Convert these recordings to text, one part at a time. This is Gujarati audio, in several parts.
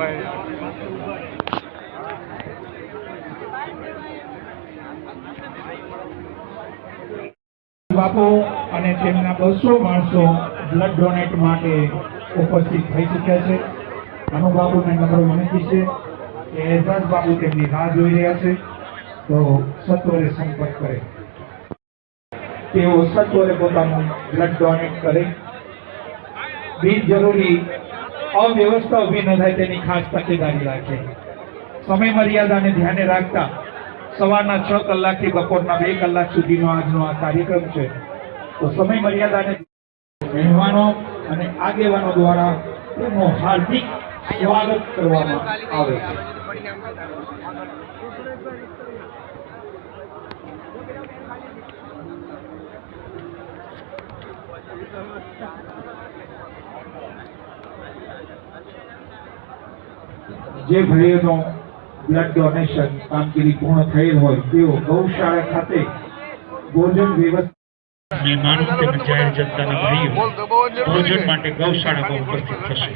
ભાઈ. બાપુ અને તેમના બસો માણસો બ્લડ ડોનેટ માટે ઉપસ્થિત થઈ ચૂક્યા છે. અનુબાબુને નમ્ર વિનંતી છે કે એહસાસ બાબુ તેમની રાહ જોઈ રહ્યા છે, તો સત્વરે સંપર્ક કરે. તેઓ સત્વરે પોતાનું બ્લડ ડોનેટ કરે. બિનજરૂરી અવ્યવસ્થા ઊભી ન થાય તેની ખાસ તકેદારી રાખે. સમય મર્યાદાને ધ્યાને રાખતા સવારના છ કલાકથી બપોરના બે કલાક સુધીનો આજનો આ કાર્યક્રમ છે. તો સમય મર્યાદાને મહેમાનો અને આગેવાનો દ્વારા તેમનું હાર્દિક સ્વાગત કરવામાં આવે છે. જે ભાઈઓનો બ્લડ ડોનેશન કામગીરી પૂર્ણ થયેલ હોય તેઓ ગૌશાળા ખાતે ભોજન વ્યવસ્થા મહેમાનો તેમજ જાહેર જનતાના ભાઈઓ ભોજન માટે ગૌશાળામાં ઉપસ્થિત થશે.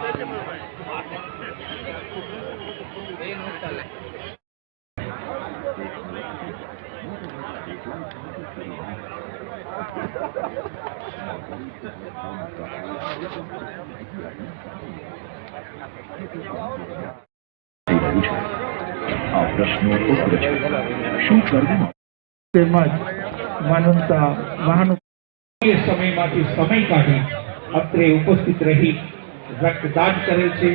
Thank ભાઈ. ઉપસ્થિત રહી રક્તદાન કરે છે.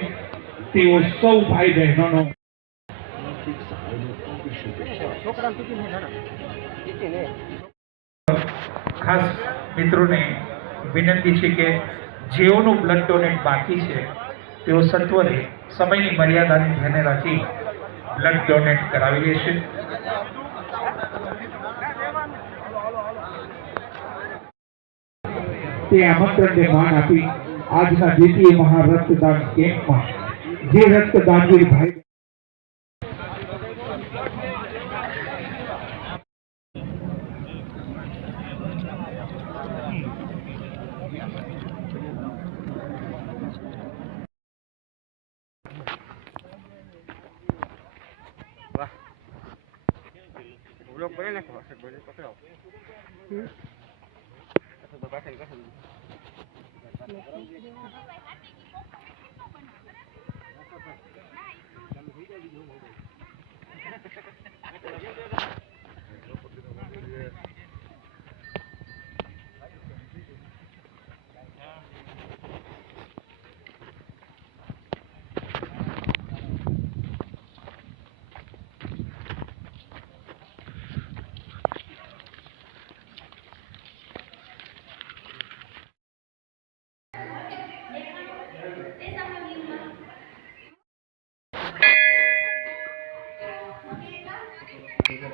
તેઓ સૌ ભાઈ બહેનોનો ખાસ મિત્રોને વિનંતી છે કે જેઓનું બ્લડ ડોનેટ બાકી છે, તેઓ સત્વરે સમયની મર્યાદાને ધ્યાને રાખી બ્લડ ડોનેટ કરાવી લેશે. તે આમંત્રણને માન આપી આજના દ્વિતીય મહારક્તદાન કેમ્પમાં જે રક્તદાનવીર ભાઈ બ્લોક કરી નાખો બોલે પકડાવો પાછળ પાછળ